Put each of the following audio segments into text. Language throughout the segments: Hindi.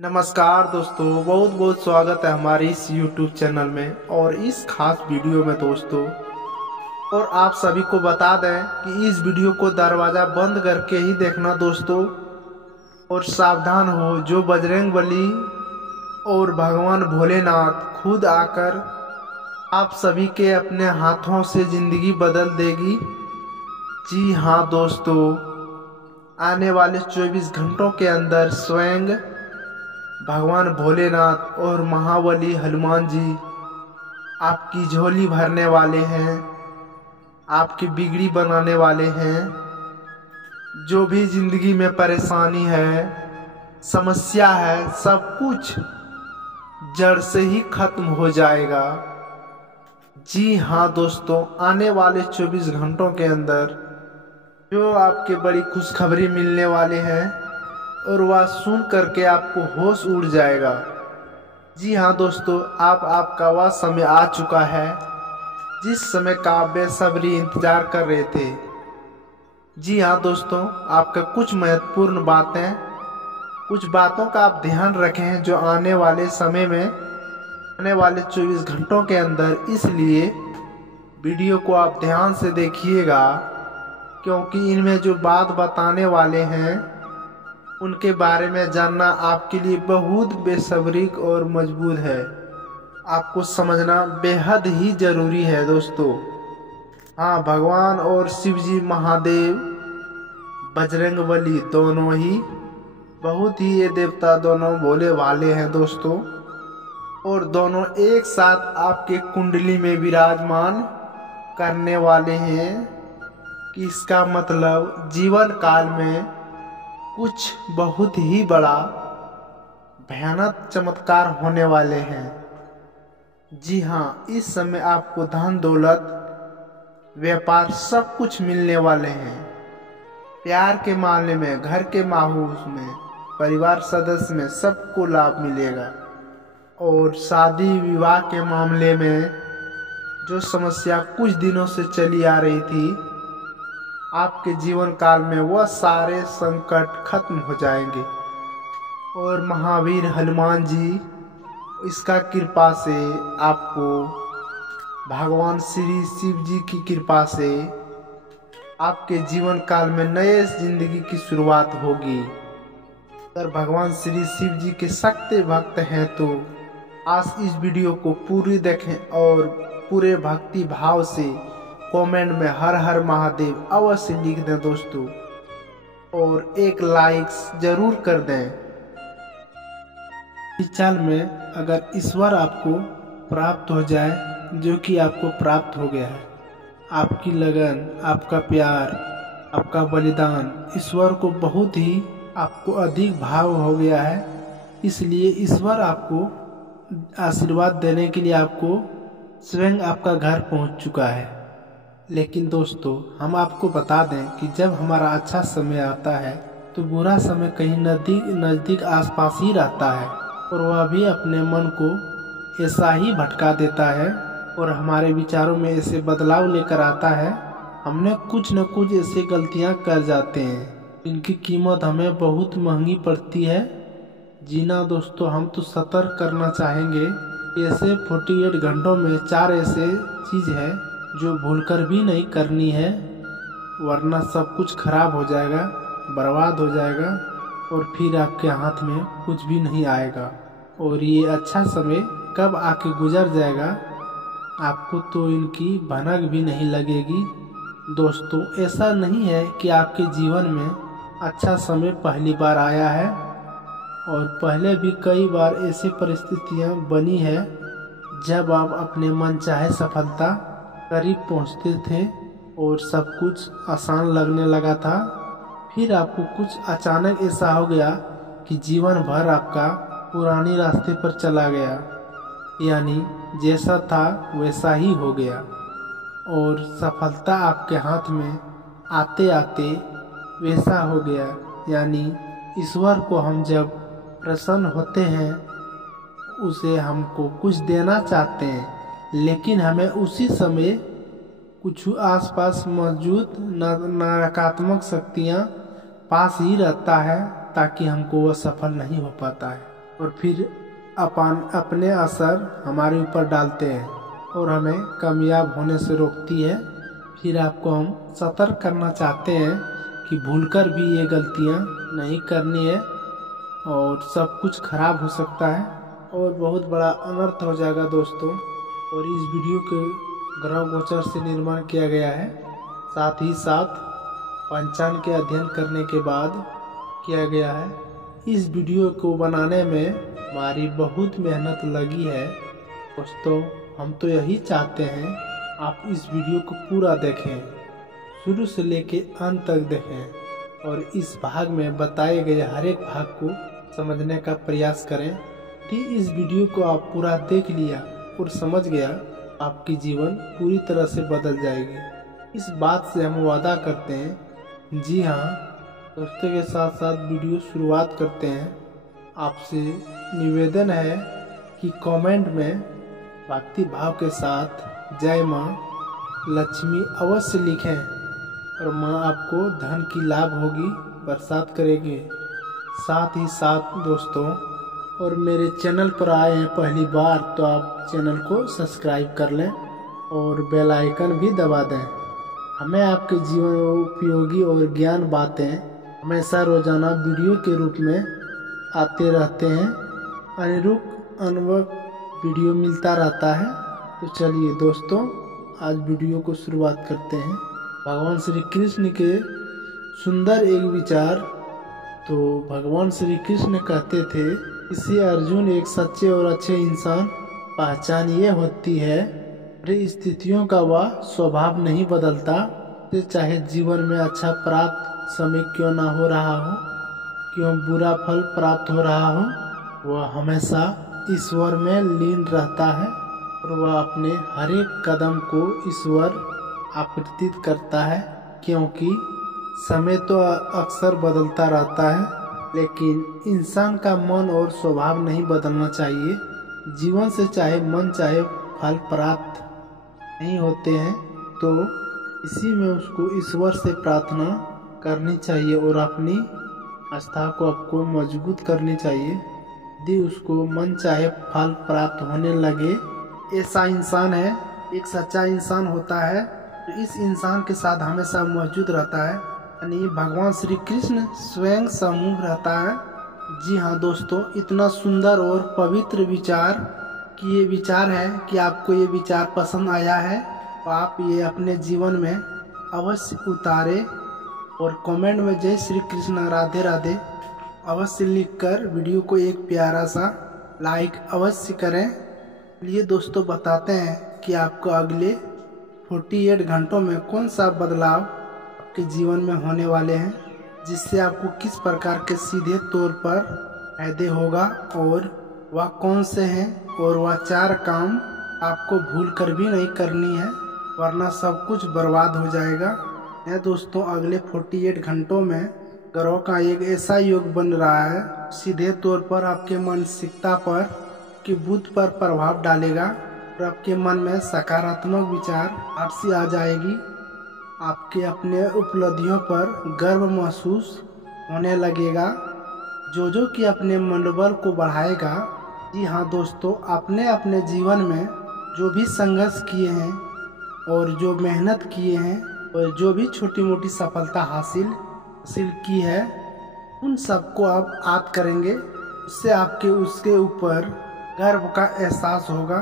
नमस्कार दोस्तों, बहुत बहुत स्वागत है हमारे इस YouTube चैनल में और इस खास वीडियो में दोस्तों। और आप सभी को बता दें कि इस वीडियो को दरवाज़ा बंद करके ही देखना दोस्तों। और सावधान हो, जो बजरंगबली और भगवान भोलेनाथ खुद आकर आप सभी के अपने हाथों से ज़िंदगी बदल देगी। जी हाँ दोस्तों, आने वाले 24 घंटों के अंदर स्वयं भगवान भोलेनाथ और महाबली हनुमान जी आपकी झोली भरने वाले हैं, आपकी बिगड़ी बनाने वाले हैं। जो भी जिंदगी में परेशानी है, समस्या है, सब कुछ जड़ से ही खत्म हो जाएगा। जी हाँ दोस्तों, आने वाले 24 घंटों के अंदर जो आपके बड़ी खुशखबरी मिलने वाले हैं और वह सुन करके आपको होश उड़ जाएगा। जी हाँ दोस्तों, आपका वह समय आ चुका है जिस समय का आप बेसब्री इंतजार कर रहे थे। जी हाँ दोस्तों, आपका कुछ महत्वपूर्ण बातें, कुछ बातों का आप ध्यान रखें जो आने वाले समय में, आने वाले 24 घंटों के अंदर, इसलिए वीडियो को आप ध्यान से देखिएगा क्योंकि इनमें जो बात बताने वाले हैं उनके बारे में जानना आपके लिए बहुत बेसब्री और मजबूर है। आपको समझना बेहद ही जरूरी है दोस्तों। हाँ, भगवान और शिव जी महादेव बजरंगबली दोनों ही बहुत ही, ये देवता दोनों भोले वाले हैं दोस्तों। और दोनों एक साथ आपके कुंडली में विराजमान करने वाले हैं कि इसका मतलब जीवन काल में कुछ बहुत ही बड़ा भयानक चमत्कार होने वाले हैं। जी हाँ, इस समय आपको धन दौलत, व्यापार, सब कुछ मिलने वाले हैं। प्यार के मामले में, घर के माहौल में, परिवार सदस्य में सबको लाभ मिलेगा। और शादी विवाह के मामले में जो समस्या कुछ दिनों से चली आ रही थी, आपके जीवन काल में वह सारे संकट खत्म हो जाएंगे। और महावीर हनुमान जी इसका कृपा से, आपको भगवान श्री शिव जी की कृपा से आपके जीवन काल में नए जिंदगी की शुरुआत होगी। अगर भगवान श्री शिव जी के सच्चे भक्त हैं तो आज इस वीडियो को पूरी देखें और पूरे भक्ति भाव से कमेंट में हर हर महादेव अवश्य लिख दें दोस्तों। और एक लाइक जरूर कर दें। इस चाल में अगर ईश्वर आपको प्राप्त हो जाए, जो कि आपको प्राप्त हो गया है, आपकी लगन, आपका प्यार, आपका बलिदान ईश्वर को बहुत ही, आपको अधिक भाव हो गया है, इसलिए ईश्वर आपको आशीर्वाद देने के लिए आपको स्वयं आपका घर पहुंच चुका है। लेकिन दोस्तों, हम आपको बता दें कि जब हमारा अच्छा समय आता है तो बुरा समय कहीं नज़दीक आसपास ही रहता है और वह भी अपने मन को ऐसा ही भटका देता है और हमारे विचारों में ऐसे बदलाव लेकर आता है। हमने कुछ न कुछ ऐसे गलतियां कर जाते हैं, इनकी कीमत हमें बहुत महंगी पड़ती है। जीना दोस्तों, हम तो सतर्क करना चाहेंगे। ऐसे 48 घंटों में 4 ऐसे चीज़ है जो भूलकर भी नहीं करनी है, वरना सब कुछ खराब हो जाएगा, बर्बाद हो जाएगा और फिर आपके हाथ में कुछ भी नहीं आएगा। और ये अच्छा समय कब आके गुजर जाएगा, आपको तो इनकी भनक भी नहीं लगेगी। दोस्तों, ऐसा नहीं है कि आपके जीवन में अच्छा समय पहली बार आया है, और पहले भी कई बार ऐसी परिस्थितियां बनी है जब आप अपने मनचाहे सफलता करीब पहुंचते थे और सब कुछ आसान लगने लगा था। फिर आपको कुछ अचानक ऐसा हो गया कि जीवन भर आपका पुरानी रास्ते पर चला गया, यानी जैसा था वैसा ही हो गया। और सफलता आपके हाथ में आते आते वैसा हो गया, यानी ईश्वर को हम जब प्रसन्न होते हैं, उसे हमको कुछ देना चाहते हैं, लेकिन हमें उसी समय कुछ आसपास मौजूद नकारात्मक शक्तियाँ पास ही रहता है ताकि हमको वह सफल नहीं हो पाता है। और फिर अपने असर हमारे ऊपर डालते हैं और हमें कामयाब होने से रोकती है। फिर आपको हम सतर्क करना चाहते हैं कि भूलकर भी ये गलतियां नहीं करनी है और सब कुछ खराब हो सकता है और बहुत बड़ा अनर्थ हो जाएगा दोस्तों। और इस वीडियो के ग्रह गोचर से निर्माण किया गया है, साथ ही साथ पंचांग के अध्ययन करने के बाद किया गया है। इस वीडियो को बनाने में हमारी बहुत मेहनत लगी है दोस्तों। हम तो यही चाहते हैं आप इस वीडियो को पूरा देखें, शुरू से लेके अंत तक देखें और इस भाग में बताए गए हर एक भाग को समझने का प्रयास करें। यदि इस वीडियो को आप पूरा देख लिया और समझ गया, आपकी जीवन पूरी तरह से बदल जाएगी। इस बात से हम वादा करते हैं। जी हाँ दोस्तों, के साथ साथ वीडियो शुरुआत करते हैं। आपसे निवेदन है कि कमेंट में भक्ति भाव के साथ जय माँ लक्ष्मी अवश्य लिखें और माँ आपको धन की लाभ होगी, बरसात करेगी। साथ ही साथ दोस्तों, और मेरे चैनल पर आए हैं पहली बार तो आप चैनल को सब्सक्राइब कर लें और बेल आइकन भी दबा दें। हमें आपके जीवन में उपयोगी और ज्ञान बातें हमेशा रोजाना वीडियो के रूप में आते रहते हैं। अनुरूप वीडियो मिलता रहता है। तो चलिए दोस्तों, आज वीडियो को शुरुआत करते हैं। भगवान श्री कृष्ण के सुंदर एक विचार। तो भगवान श्री कृष्ण कहते थे, इसी अर्जुन एक सच्चे और अच्छे इंसान पहचान ये होती है स्थितियों का वह स्वभाव नहीं बदलता, चाहे जीवन में अच्छा प्राप्त समय क्यों ना हो रहा हो, क्यों बुरा फल प्राप्त हो रहा हो, वह हमेशा ईश्वर में लीन रहता है और वह अपने हर एक कदम को ईश्वर आकृतित करता है। क्योंकि समय तो अक्सर बदलता रहता है, लेकिन इंसान का मन और स्वभाव नहीं बदलना चाहिए। जीवन से चाहे मन चाहे फल प्राप्त नहीं होते हैं, तो इसी में उसको ईश्वर से प्रार्थना करनी चाहिए और अपनी आस्था को आपको मजबूत करनी चाहिए। यदि उसको मन चाहे फल प्राप्त होने लगे, ऐसा इंसान है, एक सच्चा इंसान होता है, तो इस इंसान के साथ हमेशा मौजूद रहता है, यानी भगवान श्री कृष्ण स्वयं समूह रहता है। जी हाँ दोस्तों, इतना सुंदर और पवित्र विचार कि ये विचार है कि आपको ये विचार पसंद आया है तो आप ये अपने जीवन में अवश्य उतारे और कमेंट में जय श्री कृष्ण राधे राधे अवश्य लिखकर वीडियो को एक प्यारा सा लाइक अवश्य करें। लिए दोस्तों, बताते हैं कि आपको अगले 48 घंटों में कौन सा बदलाव आपके जीवन में होने वाले हैं, जिससे आपको किस प्रकार के सीधे तौर पर फायदे होगा और वह कौन से हैं, और वह 4 काम आपको भूल कर भी नहीं करनी है, वरना सब कुछ बर्बाद हो जाएगा। दोस्तों, अगले 48 घंटों में ग्रहों का एक ऐसा योग बन रहा है, सीधे तौर पर आपके मानसिकता पर कि बुद्ध पर प्रभाव डालेगा और आपके मन में सकारात्मक विचार आपसी आ जाएगी। आपके अपने उपलब्धियों पर गर्व महसूस होने लगेगा, जो कि अपने मनोबल को बढ़ाएगा। जी हाँ दोस्तों, आपने अपने जीवन में जो भी संघर्ष किए हैं और जो मेहनत किए हैं और जो भी छोटी मोटी सफलता हासिल की है, उन सबको आप याद करेंगे, उससे आपके उसके ऊपर गर्व का एहसास होगा।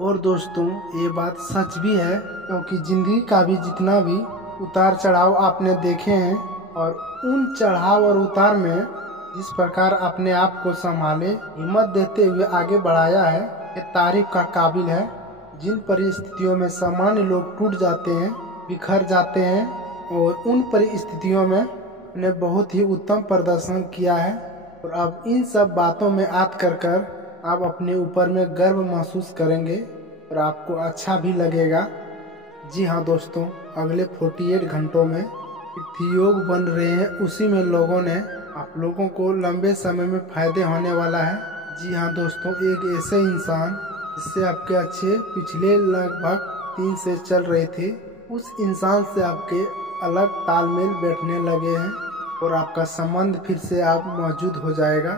और दोस्तों, ये बात सच भी है, क्योंकि जिंदगी का भी जितना भी उतार चढ़ाव आपने देखे हैं और उन चढ़ाव और उतार में जिस प्रकार अपने आप को संभाले, हिम्मत देते हुए आगे बढ़ाया है, ये तारीफ का काबिल है। जिन परिस्थितियों में सामान्य लोग टूट जाते हैं, बिखर जाते हैं, और उन परिस्थितियों में ने बहुत ही उत्तम प्रदर्शन किया है। और अब इन सब बातों में याद कर आप अपने ऊपर में गर्व महसूस करेंगे और आपको अच्छा भी लगेगा। जी हाँ दोस्तों, अगले 48 घंटों में योग बन रहे हैं, उसी में लोगों ने आप लोगों को लंबे समय में फायदे होने वाला है। जी हाँ दोस्तों, एक ऐसे इंसान जिससे आपके अच्छे पिछले लगभग 3 से चल रहे थे, उस इंसान से आपके अलग तालमेल बैठने लगे हैं और आपका संबंध फिर से आप मौजूद हो जाएगा।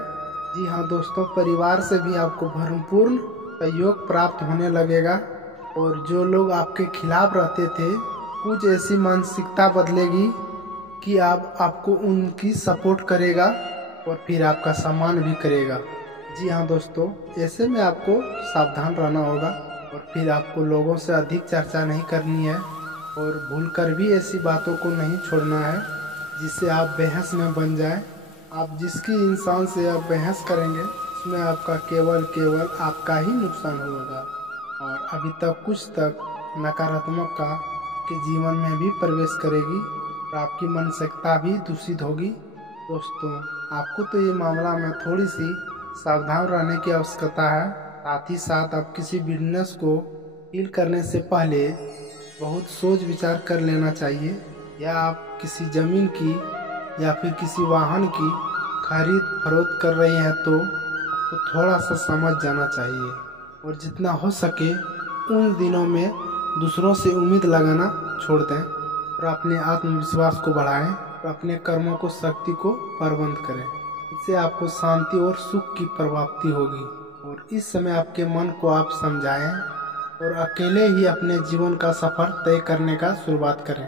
जी हाँ दोस्तों, परिवार से भी आपको भरपूर सहयोग प्राप्त होने लगेगा और जो लोग आपके खिलाफ रहते थे कुछ ऐसी मानसिकता बदलेगी कि आपको उनकी सपोर्ट करेगा और फिर आपका सम्मान भी करेगा। जी हाँ दोस्तों, ऐसे में आपको सावधान रहना होगा और फिर आपको लोगों से अधिक चर्चा नहीं करनी है और भूलकर भी ऐसी बातों को नहीं छोड़ना है जिससे आप बहस में बन जाए। आप जिसकी इंसान से आप बहस करेंगे उसमें आपका केवल आपका ही नुकसान होगा और अभी तक कुछ तक नकारात्मक का के जीवन में भी प्रवेश करेगी और आपकी मानसिकता भी दूषित होगी। दोस्तों, आपको तो ये मामला में थोड़ी सी सावधान रहने की आवश्यकता है। साथ ही साथ आप किसी बिजनेस को डील करने से पहले बहुत सोच विचार कर लेना चाहिए, या आप किसी जमीन की या फिर किसी वाहन की खरीद फरोख्त कर रहे हैं तो आपको थोड़ा सा समझ जाना चाहिए और जितना हो सके उन दिनों में दूसरों से उम्मीद लगाना छोड़ दें और अपने आत्मविश्वास को बढ़ाएं और अपने कर्मों को शक्ति को प्रबंध करें। इससे आपको शांति और सुख की प्राप्ति होगी और इस समय आपके मन को आप समझाएं और अकेले ही अपने जीवन का सफर तय करने का शुरुआत करें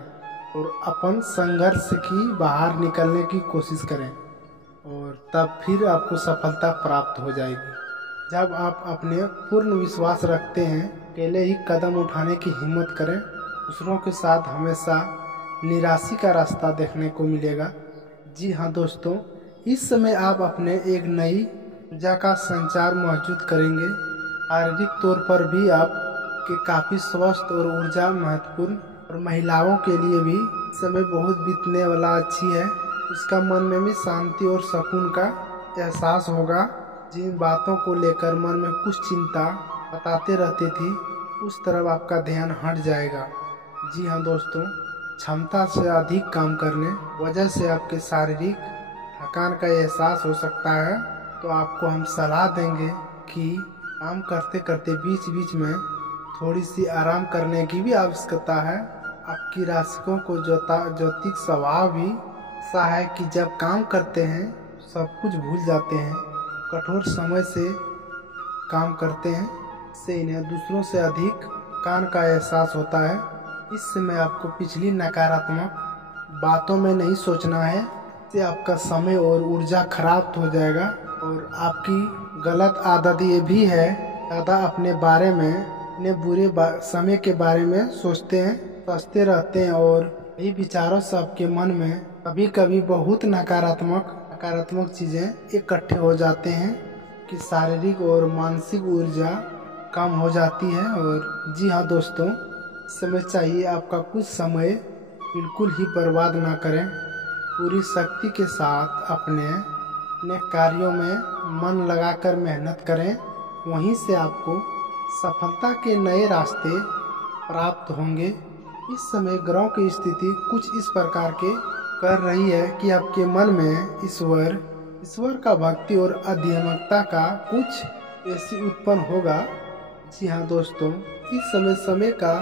और अपन संघर्ष की बाहर निकलने की कोशिश करें और तब फिर आपको सफलता प्राप्त हो जाएगी। जब आप अपने पूर्ण विश्वास रखते हैं, अकेले ही कदम उठाने की हिम्मत करें। दूसरों के साथ हमेशा निराशा का रास्ता देखने को मिलेगा। जी हाँ दोस्तों, इस समय आप अपने एक नई ऊर्जा का संचार मौजूद करेंगे। शारीरिक तौर पर भी आपके काफ़ी स्वस्थ और ऊर्जा महत्वपूर्ण और महिलाओं के लिए भी समय बहुत बीतने वाला अच्छी है। उसका मन में भी शांति और सुकून का एहसास होगा। जिन बातों को लेकर मन में कुछ चिंता बताते रहती थी उस तरफ आपका ध्यान हट जाएगा। जी हाँ दोस्तों, क्षमता से अधिक काम करने वजह से आपके शारीरिक थकान का एहसास हो सकता है, तो आपको हम सलाह देंगे कि काम करते करते बीच बीच में थोड़ी सी आराम करने की भी आवश्यकता है। आपकी राशियों को ज्योतिष स्वभाव भी ऐसा है कि जब काम करते हैं सब कुछ भूल जाते हैं, कठोर समय से काम करते हैं, इससे इन्हें दूसरों से अधिक थकान का एहसास होता है। इस समय आपको पिछली नकारात्मक बातों में नहीं सोचना है, इससे आपका समय और ऊर्जा खराब हो जाएगा। और आपकी गलत आदत ये भी है, ज़्यादा अपने बारे में अपने बुरे समय के बारे में सोचते रहते हैं और यही विचारों से आपके मन में कभी कभी बहुत नकारात्मक चीज़ें इकट्ठे हो जाते हैं कि शारीरिक और मानसिक ऊर्जा कम हो जाती है। और जी हाँ दोस्तों, इस समय चाहिए आपका कुछ समय बिल्कुल ही बर्बाद ना करें, पूरी शक्ति के साथ अपने कार्यों में मन लगाकर मेहनत करें, वहीं से आपको सफलता के नए रास्ते प्राप्त होंगे। इस समय ग्रहों की स्थिति कुछ इस प्रकार के कर रही है कि आपके मन में ईश्वर का भक्ति और आध्यात्मिकता का कुछ ऐसी उत्पन्न होगा। जी हाँ दोस्तों, इस समय का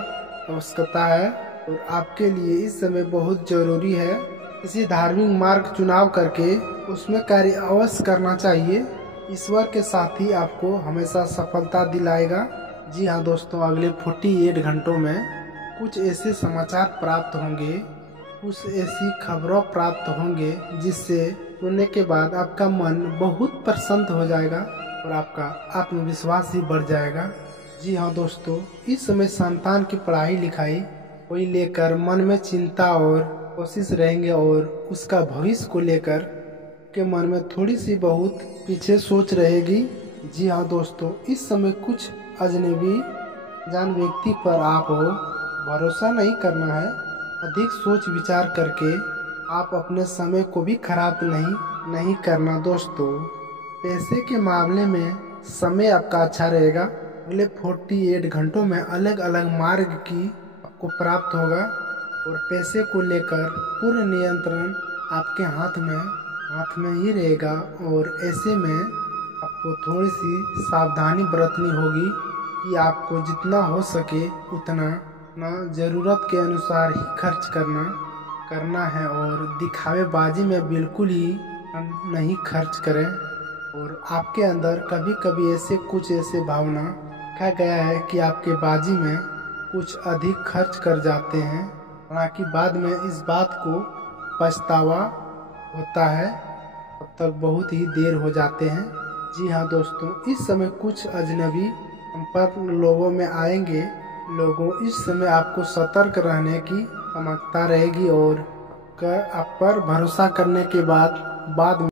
आवश्यकता है और आपके लिए इस समय बहुत जरूरी है। किसी धार्मिक मार्ग चुनाव करके उसमें कार्य अवश्य करना चाहिए। ईश्वर के साथ ही आपको हमेशा सफलता दिलाएगा। जी हाँ दोस्तों, अगले 48 घंटों में कुछ ऐसे समाचार प्राप्त होंगे, कुछ ऐसी खबरों प्राप्त होंगे जिससे सुनने के बाद आपका मन बहुत प्रसन्न हो जाएगा और आपका आत्मविश्वास भी बढ़ जाएगा। जी हाँ दोस्तों, इस समय संतान की पढ़ाई लिखाई को लेकर मन में चिंता और कोशिश रहेंगे और उसका भविष्य को लेकर के मन में थोड़ी सी बहुत पीछे सोच रहेगी। जी हाँ दोस्तों, इस समय कुछ अजनबी जान व्यक्ति पर आप भरोसा नहीं करना है। अधिक सोच विचार करके आप अपने समय को भी खराब नहीं करना। दोस्तों, पैसे के मामले में समय आपका अच्छा रहेगा। अगले 48 घंटों में अलग अलग मार्ग की आपको प्राप्त होगा और पैसे को लेकर पूर्ण नियंत्रण आपके हाथ में ही रहेगा। और ऐसे में आपको थोड़ी सी सावधानी बरतनी होगी कि आपको जितना हो सके उतना ज़रूरत के अनुसार ही खर्च करना है और दिखावेबाजी में बिल्कुल ही नहीं खर्च करें। और आपके अंदर कभी कभी कुछ ऐसे भावना कहा गया है कि आपके बाजी में कुछ अधिक खर्च कर जाते हैं, हालांकि बाद में इस बात को पछतावा होता है, तब तक बहुत ही देर हो जाते हैं। जी हाँ दोस्तों, इस समय कुछ अजनबी संपर्क लोगों में आएंगे। लोगों, इस समय आपको सतर्क रहने की आवश्यकता रहेगी और आप पर भरोसा करने के बाद में